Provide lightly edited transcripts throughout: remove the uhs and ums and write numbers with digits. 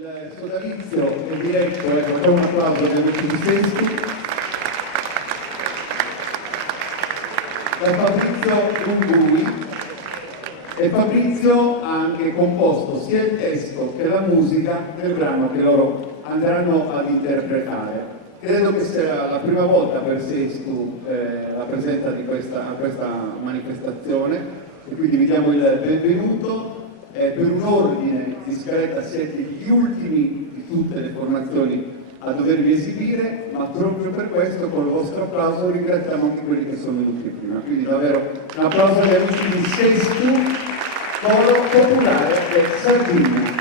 Il sodalizio è diretto, facciamo un applauso per amici di Seschi, da Fabrizio Lungui, e Fabrizio ha anche composto sia il testo che la musica del brano che loro andranno ad interpretare. Credo che sia la prima volta per Sescu la presenza a questa manifestazione, e quindi vi diamo il benvenuto. Per un ordine di scaletta siete gli ultimi di tutte le formazioni a dovervi esibire, ma proprio per questo con il vostro applauso ringraziamo anche quelli che sono venuti prima. Quindi davvero un applauso agli amici di Sescu, Coro Popolare e Sardegna.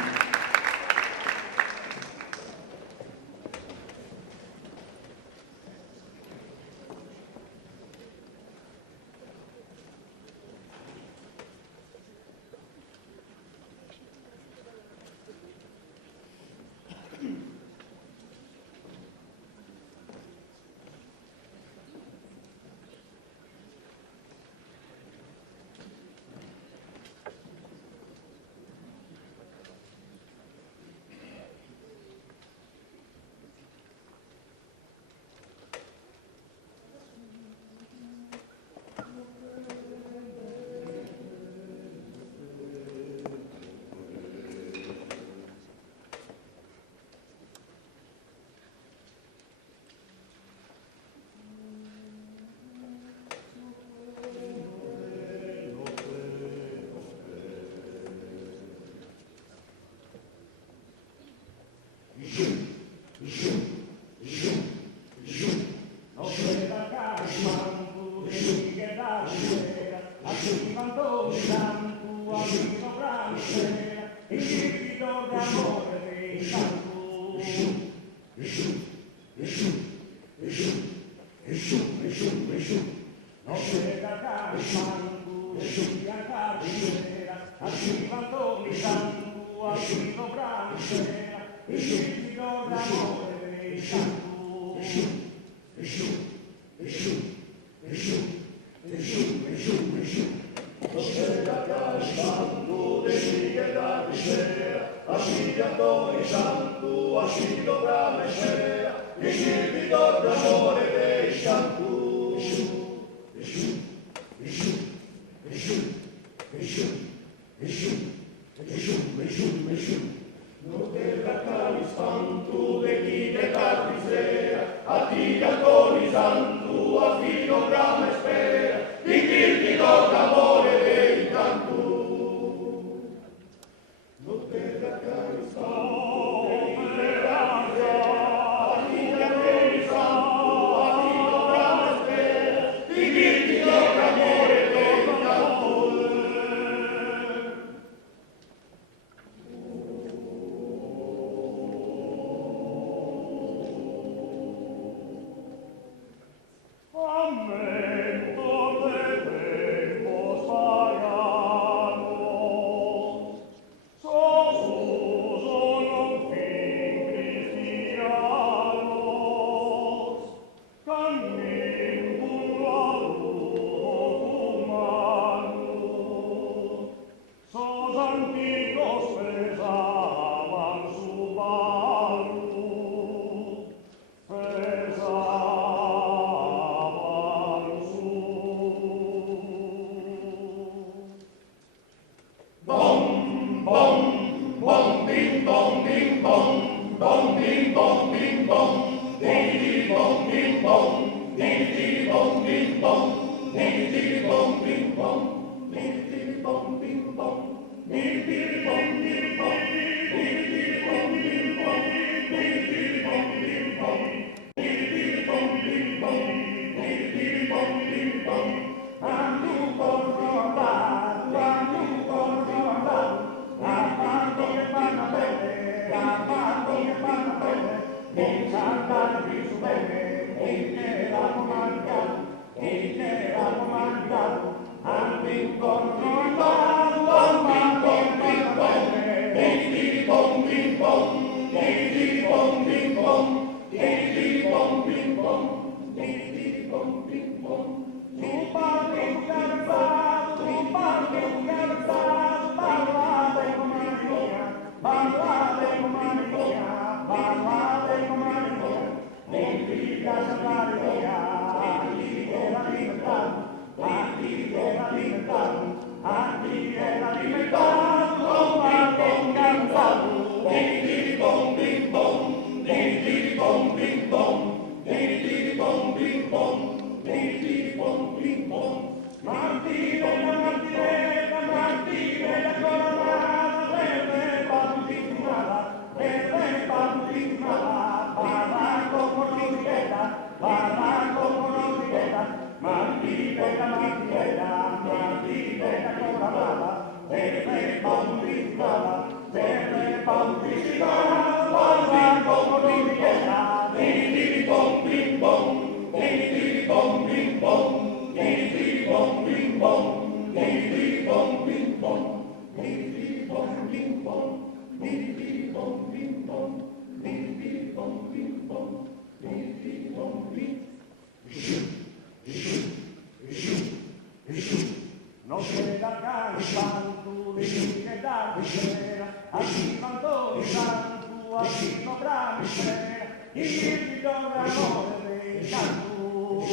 Non c'è da canto, che da sera, arrivando santo, arrivo bravo sera, il figlio d'amore del canto.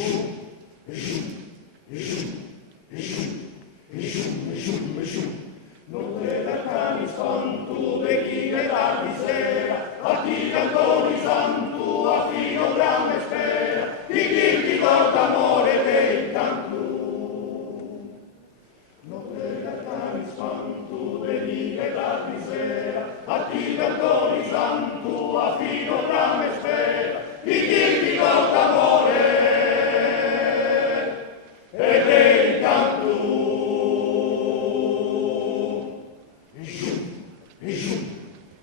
Non c'è da canto santo, che da sera, arrivo cantori santo, arrivo bravo sera, il figlio d'amore del canto. Santo, venite da sera, a ti cantori santo, a fino brame spera, di dirti d'amore e del canto. E giù, e giù,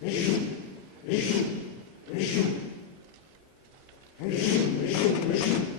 e giù, e giù, e giù, e giù, e giù, e giù, e giù.